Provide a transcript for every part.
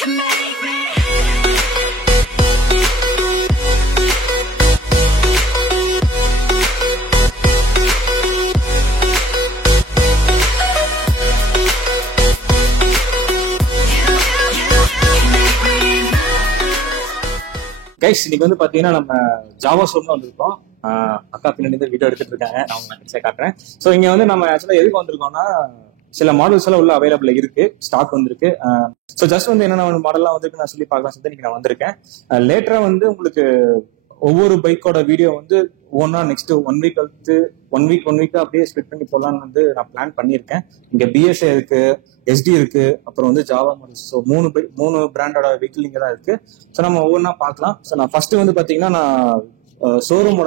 can make me. Guys இன்னைக்கு வந்து பாத்தீங்கன்னா நம்ம ஜாவா ஷோரூம் வந்திருக்கோம். அக்கா பின்னாடி வீடியோ எடுத்துட்டு இருக்காங்க, நான் உங்களுக்கு காட்டுறேன். ஸோ இங்க வந்து நம்ம ஆக்சுவலா எதுக்கு வந்திருக்கோம்னா, சில மாடல்ஸ் எல்லாம் உள்ள அவைலபிள் இருக்கு, ஸ்டாக் வந்திருக்கு. ஸோ ஜஸ்ட் வந்து என்னென்ன மாடல்லாம் வந்திருக்கு நான் சொல்லி பார்க்கலாம் சொல்லி இன்னைக்கு நான் வந்திருக்கேன். லேட்டரா வந்து உங்களுக்கு ஒவ்வொரு பைக்கோட வீடியோ வந்து ஒவ்வொன்றா நெக்ஸ்ட் 1 வீக் கழித்து ஒன் வீக் அப்படியே ஸ்பிட் பண்ணி போடலான்னு வந்து நான் பிளான் பண்ணியிருக்கேன். இங்க பிஎஸ்ஏ இருக்கு, எஸ்டி இருக்கு, அப்புறம் வந்து ஜாவா மாடல்ஸ். ஸோ மூணு பிராண்டோட வெஹிக்கிள் இங்கே தான் இருக்கு. ஸோ நம்ம ஒவ்வொன்றா பார்க்கலாம். ஸோ நான் ஃபர்ஸ்ட் வந்து பாத்தீங்கன்னா நான் ஷோரூம்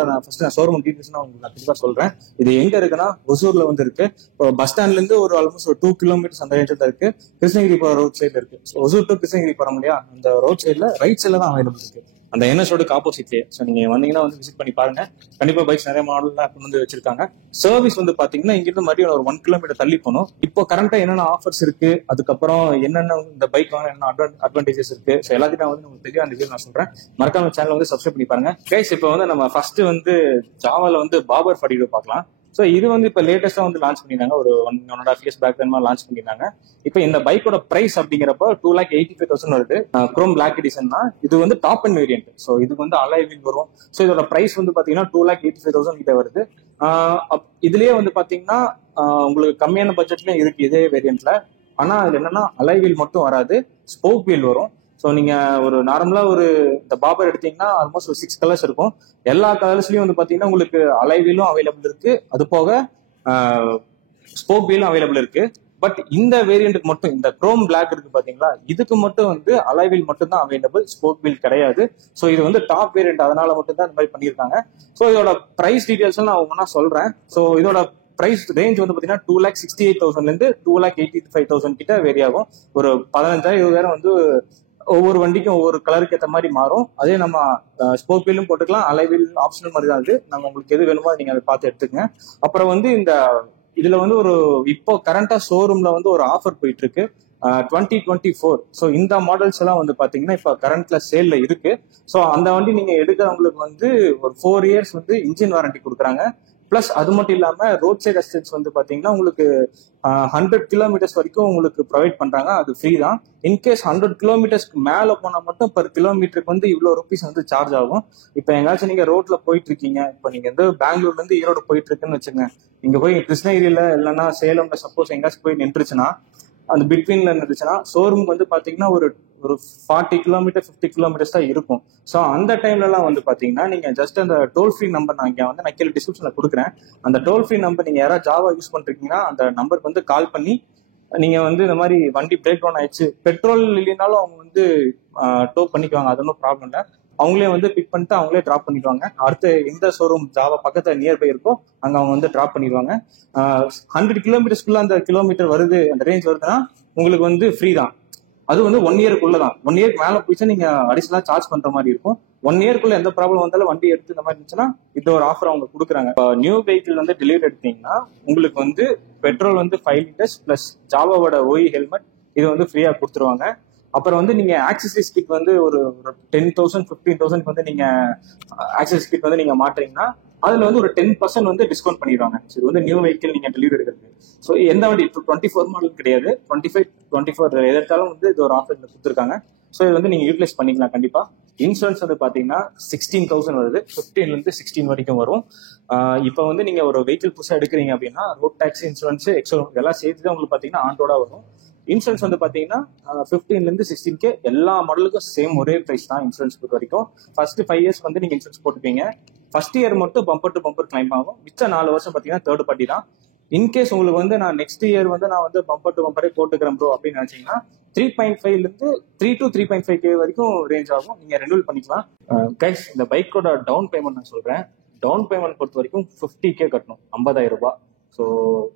டீடைல்ஸ் நான் உங்களுக்கு கண்டிப்பா சொல்றேன். இது எங்க இருக்குன்னா ஒசூர்ல வந்து இருக்கு. இப்போ பஸ் ஸ்டாண்ட்ல இருந்து ஒரு ஆல்மோஸ்ட் ஒரு 2 கிலோமீட்டர்ஸ் அந்த ரேஞ்சில் இருக்கு. கிருஷ்ணகிரி போற ரோட் சைட்ல இருக்கு. ஒசூர் டு கிருஷ்ணகிரி போறோம் இல்லையா, அந்த ரோட் சைட்ல ரைட் சைட்ல தான் அவைலபிள் இருக்கு, அந்த என்எஸ்ஓடுக்கு ஆப்போசிட்லயே. ஸோ நீங்க வந்தீங்கன்னா வந்து விசிட் பண்ணி பாருங்க. கண்டிப்பா பைக்ஸ் நிறைய மாடல்லாம் வந்து வச்சிருக்காங்க. சர்வீஸ் வந்து பாத்தீங்கன்னா இங்கிருந்து மறுபடியும் ஒரு 1 கிலோமீட்டர் தள்ளி போகணும். இப்போ கரண்டா என்னென்ன ஆஃபர்ஸ் இருக்கு, அதுக்கப்புறம் என்னென்ன இந்த பைக் வாங்க என்ன அட்வான்டேஜஸ் இருக்கு, ஸோ எல்லாத்தையும் நான் வந்து உங்களுக்கு தெளிவாக அந்த வீடியோ நான் சொல்றேன். மறக்காம சேனல் வந்து சப்ஸ்கிரைப் பண்ணி பாருங்க கைஸ். இப்போ வந்து நம்ம ஃபர்ஸ்ட் வந்து ஜாவால வந்து பாபர் 42 பார்க்கலாம். ஸோ இது வந்து இப்போ லேட்டஸ்டா வந்து லான்ச் பண்ணிருந்தாங்க, ஒரு 1.5 years பேக் தான் லான்ச் பண்ணிருந்தாங்க. இப்போ இந்த பைக்கோட பிரைஸ் அப்படிங்கிறப்ப 2,85,000 வருது. குரோம் பிளாக் எடிஷன் தான். இது வந்து டாப் அண்ட் வேரியன்ட். ஸோ இதுக்கு வந்து அலாய் வீல் வரும். ஸோ இதோட பிரைஸ் வந்து பாத்தீங்கன்னா 2,85,000 கிட்ட வருது. இதுலயே வந்து பாத்தீங்கன்னா உங்களுக்கு கம்மியான பட்ஜெட்லயும் இருக்கு இதே வேரியன்ட்ல. ஆனா அது என்னன்னா அலாய் வீல் மட்டும் வராது, ஸ்போக் வீல் வரும். ஸோ நீங்க ஒரு நார்மலா ஒரு இந்த பாபர் எடுத்தீங்கன்னா ஆல்மோஸ்ட் ஒரு 6 கலர்ஸ் இருக்கும். எல்லா கலர்ஸ்லயும் வந்து பாத்தீங்கன்னா உங்களுக்கு அலாய் வீலும் அவைலபிள் இருக்கு, அது போக ஸ்போக் வீலும் அவைலபிள் இருக்கு. பட் இந்த வேரியண்ட்டுக்கு மட்டும், இந்த குரோம் பிளாக் இருக்கு பாத்தீங்களா, இதுக்கு மட்டும் வந்து அலாய் வீல் மட்டும் தான் அவைலபிள், ஸ்போக் வீல் கிடையாது. ஸோ இது வந்து டாப் வேரியன்ட், அதனால மட்டும் தான் இந்த மாதிரி பண்ணியிருக்காங்க. ஸோ இதோட பிரைஸ் டீடைல்ஸ் நான் ஒவ்வொன்றா சொல்றேன். ஸோ இதோட பிரைஸ் ரேஞ்ச் வந்து பாத்தீங்கன்னா 2,68,000 இருந்து 2,85,000 கிட்ட வேரி ஆகும். ஒரு 15,000-20,000 வந்து ஒவ்வொரு வண்டிக்கும் ஒவ்வொரு கலருக்கு ஏற்ற மாதிரி மாறும். அதே நம்ம ஸ்போக் வீலும் போட்டுக்கலாம், அலை வீல் ஆப்ஷனல் மாதிரி தான். அது நம்ம உங்களுக்கு எது வேணுமோ நீங்க அதை பார்த்து எடுத்துக்கங்க. அப்புறம் வந்து இதுல வந்து ஒரு இப்போ கரண்டா ஷோரூம்ல வந்து ஒரு ஆஃபர் போயிட்டு இருக்கு 2024. ஸோ இந்த மாடல்ஸ் எல்லாம் வந்து பாத்தீங்கன்னா இப்போ கரண்ட்ல சேல்ல இருக்கு. ஸோ அந்த வண்டி நீங்க எடுக்கிறவங்களுக்கு வந்து ஒரு 4 years வந்து இன்ஜின் வாரண்டி கொடுக்குறாங்க. பிளஸ் அது மட்டும் இல்லாம ரோட் சைட் அசிஸ்டன்ஸ் வந்து பாத்தீங்கன்னா உங்களுக்கு 100 கிலோமீட்டர்ஸ் வரைக்கும் உங்களுக்கு ப்ரொவைட் பண்றாங்க, அது ஃப்ரீ தான். இன்கேஸ் 100 கிலோமீட்டர்ஸ்க்கு மேல போனா மட்டும் பர் கிலோமீட்டருக்கு வந்து இவ்வளவு ருபீஸ் வந்து சார்ஜ் ஆகும். இப்போ எங்காச்சும் நீங்க ரோட்ல போயிட்டு இருக்கீங்க, இப்போ நீங்க வந்து பெங்களூர்ல இருந்து ஈரோடு போயிட்டு இருக்குன்னு வச்சுங்க, நீங்க போய் கிருஷ்ணகிரியில இல்லைன்னா சேலம்ல சப்போஸ் எங்காச்சும் போய் நின்றுச்சுன்னா, அந்த பிட்வீன்ல இருந்துச்சுன்னா ஷோரூம் வந்து பாத்தீங்கன்னா ஒரு 40 கிலோமீட்டர் 50 கிலோமீட்டர்ஸ் தான் இருக்கும். ஸோ அந்த டைம்ல எல்லாம் வந்து பாத்தீங்கன்னா நீங்க ஜஸ்ட் அந்த டோல் ஃப்ரீ நம்பர் நான் இங்க வந்து நான் கீழே டிஸ்கிரிப்ஷன்ல கொடுக்குறேன். அந்த டோல் ஃப்ரீ நம்பர் நீங்க யாராவது ஜாவா யூஸ் பண்றீங்கன்னா அந்த நம்பருக்கு வந்து கால் பண்ணி நீங்க வந்து இந்த மாதிரி வண்டி பிரேக் டவுன் ஆயிடுச்சு, பெட்ரோல் இல்லைனாலும் அவங்க வந்து டோ பண்ணிக்குவாங்க, அது ஒன்றும் ப்ராப்ளம் இல்லை. அவங்களே வந்து பிக் பண்ணிட்டு அவங்களே டிராப் பண்ணிடுவாங்க. அடுத்து எந்த ஷோரூம் ஜாவா பக்கத்துல நியர்பை இருக்கோ அங்க அவங்க வந்து டிராப் பண்ணிடுவாங்க. 100 கிலோமீட்டர்ஸ்க்குள்ள அந்த கிலோமீட்டர் வருது, அந்த ரேஞ்ச் வருதுன்னா உங்களுக்கு வந்து ஃப்ரீ தான். அது வந்து 1 yearக்குள்ள தான். 1 yearக்கு மேல போயிடுச்சா நீங்க அடிஷனலா சார்ஜ் பண்ற மாதிரி இருக்கும். 1 yearக்குள்ள எந்த ப்ராப்ளம் வந்தாலும் வண்டி எடுத்து இந்த மாதிரி இருந்துச்சுன்னா இது ஒரு ஆஃபர் அவங்க கொடுக்குறாங்க. இப்போ நியூ வெஹிக்கிள் வந்து டெலிவரி எடுத்தீங்கன்னா உங்களுக்கு வந்து பெட்ரோல் வந்து 5 liters பிளஸ் ஜாவாவோட OE ஹெல்மெட் இது வந்து ஃப்ரீயா கொடுத்துருவாங்க. அப்புறம் வந்து நீங்க ஆக்சசரிஸ் கிட் வந்து ஒரு 10,000 15,000 வந்து நீங்க ஆக்சசரிஸ் கிட் வந்து நீங்க மாட்டுறீங்கன்னா அதுல வந்து ஒரு 10% வந்து டிஸ்கவுண்ட் பண்ணிடுவாங்க. இது வந்து நியூ வெஹிக்கிள் நீங்க டெலிவரி எடுக்கிறது. ஸோ எந்த வண்டி 24 மாடல் கிடையாது, 25 24 எதற்காலும் வந்து இது ஒரு ஆஃபர் கொடுத்துருக்காங்க. ஸோ இது வந்து நீங்க யூட்டிலைஸ் பண்ணிக்கலாம் கண்டிப்பா. இன்சூரன்ஸ் வந்து பாத்தீங்கன்னா 16,000 வருது, 15 இருந்து 16 வரைக்கும் வரும். இப்போ வந்து நீங்க ஒரு வெஹிக்கிள் புதுசா எடுக்கிறீங்க அப்படின்னா ரோட் டாக்ஸி இன்சூரன்ஸ் எக்ஸோ இதெல்லாம் சேர்த்து தான் உங்களுக்கு பாத்தீங்கன்னா ஆண்டோட வரும். இன்சூரன்ஸ் வந்து பாத்தீங்கன்னா 15 இருந்து 16K எல்லா மாடலுக்கும் சேம் ஒரே பிரைஸ் தான் இன்சூரன்ஸ் பொறுத்த வரைக்கும். ஃபர்ஸ்ட் 5 years வந்து நீங்க இன்சூரன்ஸ் போட்டுப்பீங்க. ஃபர்ஸ்ட் இயர் மட்டும் பம்பர் டு பம்பர் கிளைம் ஆகும். மிச்ச 4 வருஷம் பாத்தீங்கன்னா தேர்ட் பார்ட்டி தான். இன்கேஸ் உங்களுக்கு வந்து நான் நெக்ஸ்ட் இயர் வந்து நான் வந்து பம்பர் டு பம்பரே போட்டுக்கிறேன் ப்ரோ அப்படின்னு நினைச்சீங்கன்னா 3.5 இருந்து 3 to 3.5K வரைக்கும் ரேஞ்ச் ஆகும், நீங்க ரெனியூல் பண்ணிக்கலாம். கைஸ் இந்த பைக்கோட டவுன் பேமெண்ட் நான் சொல்றேன். டவுன் பேமெண்ட் பொறுத்த வரைக்கும் 50K கட்டணும், 50,000 ரூபாய். ஸோ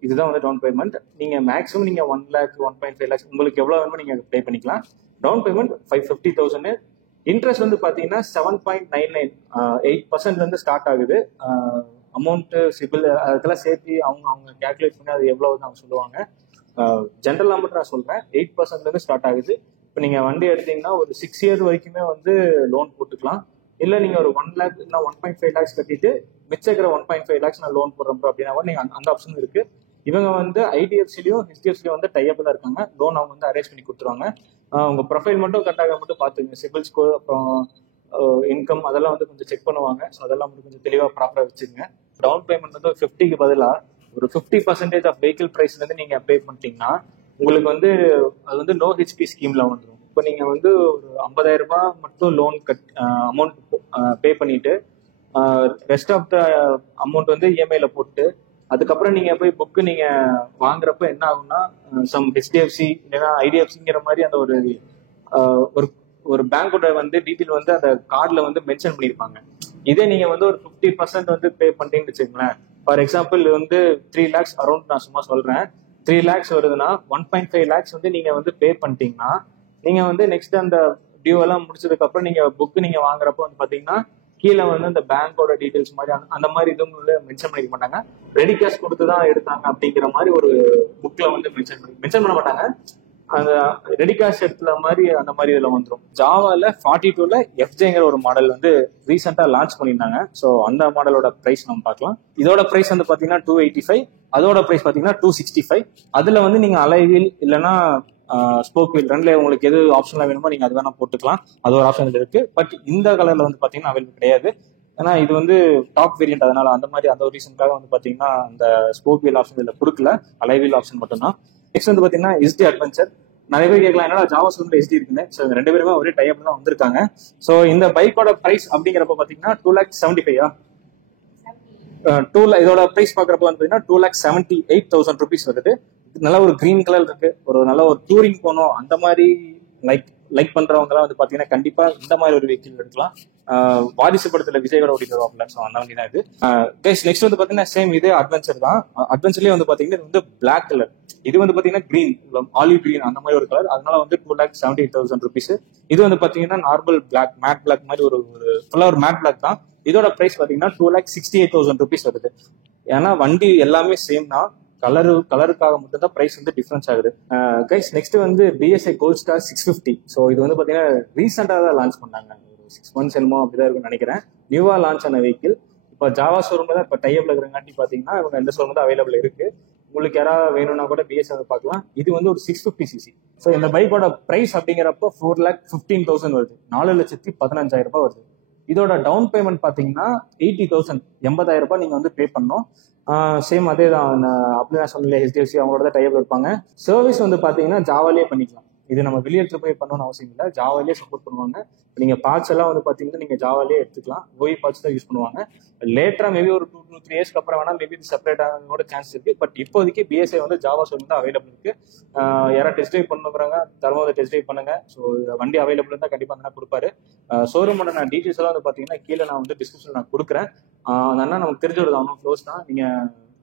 இதுதான் வந்து டவுன் பேமெண்ட். நீங்க மேக்ஸிமம் நீங்க 1 lakh 1.5 lakhs உங்களுக்கு எவ்வளவு வேணுமோ நீங்க பே பண்ணிக்கலாம். Down payment 550,000. இன்ட்ரெஸ்ட் வந்து பாத்தீங்கன்னா 7.99 8% இருந்து ஸ்டார்ட் ஆகுது. அமௌண்ட் சிபில் அதெல்லாம் சேர்த்து அவங்க கேல்குலேட் பண்ணி அது எவ்வளவுன்னு அவங்க சொல்லுவாங்க. ஜென்ரல் அமௌண்ட் நான் சொல்றேன் 8% இருந்து ஸ்டார்ட் ஆகுது. இப்போ நீங்க வண்டி எடுத்தீங்கன்னா ஒரு 6 இயர் வரைக்குமே வந்து லோன் போட்டுக்கலாம். இல்லை நீங்க ஒரு 1 lakh இல்லை 1.5 lakhs கட்டிட்டு மிச்சம் இருக்கிற 1.5 lakhs நான் லோன் போடுறோம் அப்படின்னா கூட நீங்க அந்த ஆப்ஷன் இருக்கு. இவங்க வந்து ஐடிஎஃப்சிலையும் ஹெச்டிஎஃப்சிலையும் வந்து டைப் தான் இருக்காங்க. லோன் அவங்க வந்து அரேஞ்ச் பண்ணி கொடுத்துருவாங்க. உங்க ப்ரொஃபைல் மட்டும் கரெக்டாக மட்டும் பார்த்துங்க. சிபில் ஸ்கோர் அப்புறம் இன்கம் அதெல்லாம் வந்து கொஞ்சம் செக் பண்ணுவாங்க. ஸோ அதெல்லாம் வந்து கொஞ்சம் தெளிவாக ப்ராப்பராக வச்சுங்க. டவுன் பேமெண்ட் வந்து 50க்கு பதிலாக ஒரு 50% ஆஃப் வெஹிக்கிள் ப்ரைஸ்லேருந்து நீங்கள் பே பண்ணிட்டீங்கன்னா உங்களுக்கு வந்து அது வந்து நோ ஹெச்பி ஸ்கீமில் வந்துடும். இப்போ நீங்கள் வந்து ஒரு 50,000 ரூபாய் மட்டும் லோன் அமௌண்ட் பே பண்ணிட்டு ரெஸ்ட் ஆஃப் த அமௌண்ட் வந்து இஎம்ஐல போட்டு அதுக்கப்புறம் நீங்க போய் புக்கு நீங்க வாங்குறப்ப என்ன ஆகும்னா சம் ஹெச்டிஎஃப்சி இல்லைன்னா ஐடிஎஃப்சிங்கிற மாதிரி அந்த ஒரு ஒரு பேங்கோட வந்து டீட்டெயில் வந்து அந்த கார்டுல வந்து மென்ஷன் பண்ணியிருப்பாங்க. இதே நீங்க வந்து ஒரு 50% வந்து பே பண்ணிட்டீங்கன்னு வச்சுக்கோங்களேன். ஃபார் எக்ஸாம்பிள் வந்து 3 lakhs அரௌண்ட் நான் சும்மா சொல்றேன். 3 lakhs வருதுன்னா 1.5 lakhs வந்து நீங்க வந்து பே பண்ணிட்டீங்கன்னா நீங்க வந்து நெக்ஸ்ட் அந்த டியூ எல்லாம் முடிச்சதுக்கு அப்புறம் நீங்க புக்கு நீங்க வாங்குறப்ப வந்து பாத்தீங்கன்னா கீழே வந்து அந்த பேங்கோட டீடைல்ஸ் மாதிரி அந்த மாதிரி இதுவும் மென்ஷன் பண்ணிக்க மாட்டாங்க. ரெடி கேஷ் கொடுத்து தான் எடுத்தாங்க அப்படிங்கிற மாதிரி ஒரு புக்ல வந்து மென்ஷன் பண்ண மாட்டாங்க. அந்த ரெடி கேஷ் எடுத்துல மாதிரி அந்த மாதிரி இதுல வந்துடும். ஜாவால 42ல FJங்கிற ஒரு மாடல் வந்து ரீசெண்டா லான்ச் பண்ணியிருந்தாங்க. ஸோ அந்த மாடலோட பிரைஸ் நம்ம பார்க்கலாம். இதோட பிரைஸ் வந்து பாத்தீங்கன்னா 285, அதோட பிரைஸ் பாத்தீங்கன்னா 265. அதுல வந்து நீங்க அலைவீல் இல்லைன்னா ஸ்போக் வீல் ரெண்டுல உங்களுக்கு எது ஆப்ஷன்ல வேணுமோ நீங்க அது வேணா போட்டுக்கலாம். அது ஒரு ஆப்ஷன் இருக்கு. பட் இந்த கலர்ல வந்து பாத்தீங்கன்னா அவைலபிள் கிடையாது. ஏன்னா இது வந்து டாப் வேரியன்ட். அதனால அந்த ஒரு ரீசனுக்காக வந்து பாத்தீங்கன்னா அந்த ஸ்போக் வீல் ஆப்ஷன் இதுல கொடுக்கல, அலைவீல் ஆப்ஷன் மட்டும்தான். நெக்ஸ்ட் வந்து பாத்தீங்கன்னா SD அட்வென்ச்சர். நிறைய பேர் கேட்கலாம் என்னடா ஜாவா சொல்ல SD இருக்குன்னு. ஸோ ரெண்டு பேருமே ஒரே டைப் தான் வந்திருக்காங்க. ஸோ இந்த பைக்கோட பிரைஸ் அப்படிங்கிறப்ப பாத்தீங்கன்னா 2,75,000. இதோட பிரைஸ் பாக்குறப்ப வந்து பாத்தீங்கன்னா 2,78,000 rupees வருது. நல்ல ஒரு கிரீன் கலர் இருக்கு. ஒரு நல்ல ஒரு டூரிங் போனோம் அந்த மாதிரி லைக் பண்றவங்க எல்லாம் வந்து பாத்தீங்கன்னா கண்டிப்பா இந்த மாதிரி ஒரு வெஹிக்கிள் எடுக்கலாம். வாரிசு படத்துல விஜயோட ஓடிட்டு ஸோ அந்த வண்டி தான் இது. நெக்ஸ்ட் வந்து பாத்தீங்கன்னா சேம் இதே அட்வென்ச்சர் தான். அட்வென்ச்சர்லயே வந்து பாத்தீங்கன்னா இது வந்து பிளாக் கலர். இது வந்து பாத்தீங்கன்னா கிரீன், ஆலிவ் கிரீன் அந்த மாதிரி ஒரு கலர். அதனால வந்து 2,78,000 rupees. இது வந்து பாத்தீங்கன்னா நார்மல் பிளாக், மேட் பிளாக் மாதிரி ஒரு ஃபுல்லா ஒரு மேட் பிளாக் தான். இதோட பிரைஸ் பாத்தீங்கன்னா 2,68,000 rupees வருது. ஏன்னா வண்டி எல்லாமே சேம் தான், கலருக்காக மட்டும் தான் பிரைஸ் வந்து டிஃபரன்ஸ் ஆகுது. கைஸ் நெக்ஸ்ட் வந்து BSI கோல்ட் ஸ்டார் 650. ஸோ இது வந்து பாத்தீங்கன்னா ரீசெண்டா தான் லான்ச் பண்ணாங்க. ஒரு 6 months என்னமோ அப்படிதான் இருக்குன்னு நினைக்கிறேன். நியூவா லான்ச் ஆன வெஹிக்கிள். இப்போ ஜாவா ஷோரூம்ல தான் இப்போ டைப்ல இருக்கிறங்காட்டி பாத்தீங்கன்னா இவங்க இந்த ஷோரூம் தான் அவைலபிள் இருக்கு. உங்களுக்கு யாராவது வேணும்னா கூட BSI வந்து பார்க்கலாம். இது வந்து ஒரு 650cc. ஸோ இந்த பைக்கோட பிரைஸ் அப்படிங்கிறப்போ 4,15,000 வருது. 4,15,000 ரூபாய் வருது. இதோட டவுன் பேமெண்ட் பாத்தீங்கன்னா 80,000, 80,000 ரூபாய் நீங்க வந்து பே பண்ணணும். சேம் அதே தான். அப்படி நான் சொன்னேன், HDFC அவங்களோட தான் டைப் இருப்பாங்க. சர்வீஸ் வந்து பாத்தீங்கன்னா ஜாவாலேயே பண்ணிக்கலாம். இது நம்ம வெளியேற்ற போய் பண்ணணும்னு அவசியம் இல்லை, ஜாவாலேயே சப்போர்ட் பண்ணுவாங்க. நீங்க பார்ட்ஸ் எல்லாம் வந்து பாத்தீங்கன்னா நீங்க ஜாவாலேயே எடுத்துக்கலாம். ஓய் பார்ட்ஸ் தான் யூஸ் பண்ணுவாங்க. லேட்டரா மேபி ஒரு 2 to 3 years அப்புறம் வேணா மேபி இது செப்பரேட் ஆக சான்ஸ் இருக்கு. பட் இப்போதைக்கு BSI வந்து ஜாவா ஷோரூம் தான் அவைலபிள் இருக்கு. யாராவது டெஸ்ட் ட்ரைவ் பண்ணுறாங்க தரமாக டெஸ்ட் ட்ரைவ் பண்ணுங்க. ஸோ வண்டி அவைலபிள் இருந்தால் கண்டிப்பாக அந்த கொடுப்பாரு. ஷோரூமோட நான் டீட்டெயில்ஸ் எல்லாம் வந்து பார்த்தீங்கன்னா கீழே நான் வந்து டிஸ்கிரிப்ஷன் நான் கொடுக்குறேன். அந்த அண்ணா நமக்கு தெரிஞ்சவர் தான், க்ளோஸ் தான். நீங்க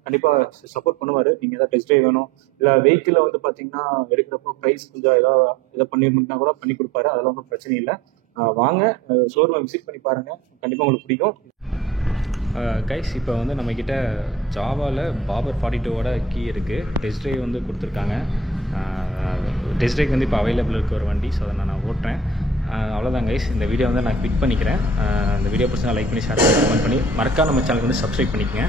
கண்டிப்பாக சப்போர்ட் பண்ணுவார். நீங்கள் ஏதாவது டெஸ்ட் ட்ரைவ் வேணும் இல்லை வெஹிக்கிளை வந்து பார்த்தீங்கன்னா எடுக்கிறப்போ ப்ரைஸ் கொஞ்சம் ஏதாவது பண்ணிருந்தா கூட பண்ணி கொடுப்பாரு. அதெல்லாம் ஒன்றும் பிரச்சனை இல்லை. வாங்க ஷோரூமை விசிட் பண்ணி பாருங்க, கண்டிப்பாக உங்களுக்கு பிடிக்கும். கைஸ் இப்போ வந்து நம்மக்கிட்ட ஜாவாவில் பாபர் 42ஓட கீ இருக்குது. டெஸ்ட் ட்ரைவ் வந்து கொடுத்துருக்காங்க. டெஸ்ட் ட்ரைவ் வந்து இப்போ அவைலபிள் இருக்க ஒரு வண்டி. ஸோ அதை நான் ஓட்டுறேன். அவ்வளோதான் கைஸ். இந்த வீடியோ வந்து நான் கிளிக் பண்ணிக்கிறேன். இந்த வீடியோ பிடிச்சா லைக் பண்ணி ஷேர் பண்ணி கமெண்ட் பண்ணி மறக்காம நம்ம சேனலுக்கு வந்து சப்ஸ்கிரைப் பண்ணிக்கங்க.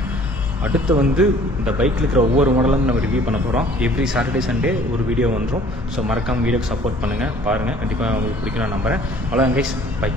அடுத்து வந்து இந்த பைக்கில் இருக்கிற ஒவ்வொரு மாடலும் நம்ம ரிவ்யூ பண்ண போகிறோம். எவ்ரி சாட்டர்டே சண்டே ஒரு வீடியோ வந்துடும். ஸோ மறக்காமல் வீடியோக்கு சப்போர்ட் பண்ணுங்கள், பாருங்கள். கண்டிப்பாக உங்களுக்கு பிடிக்கும் நான் நம்புகிறேன். அவ்வளோதான் கைஸ், பை.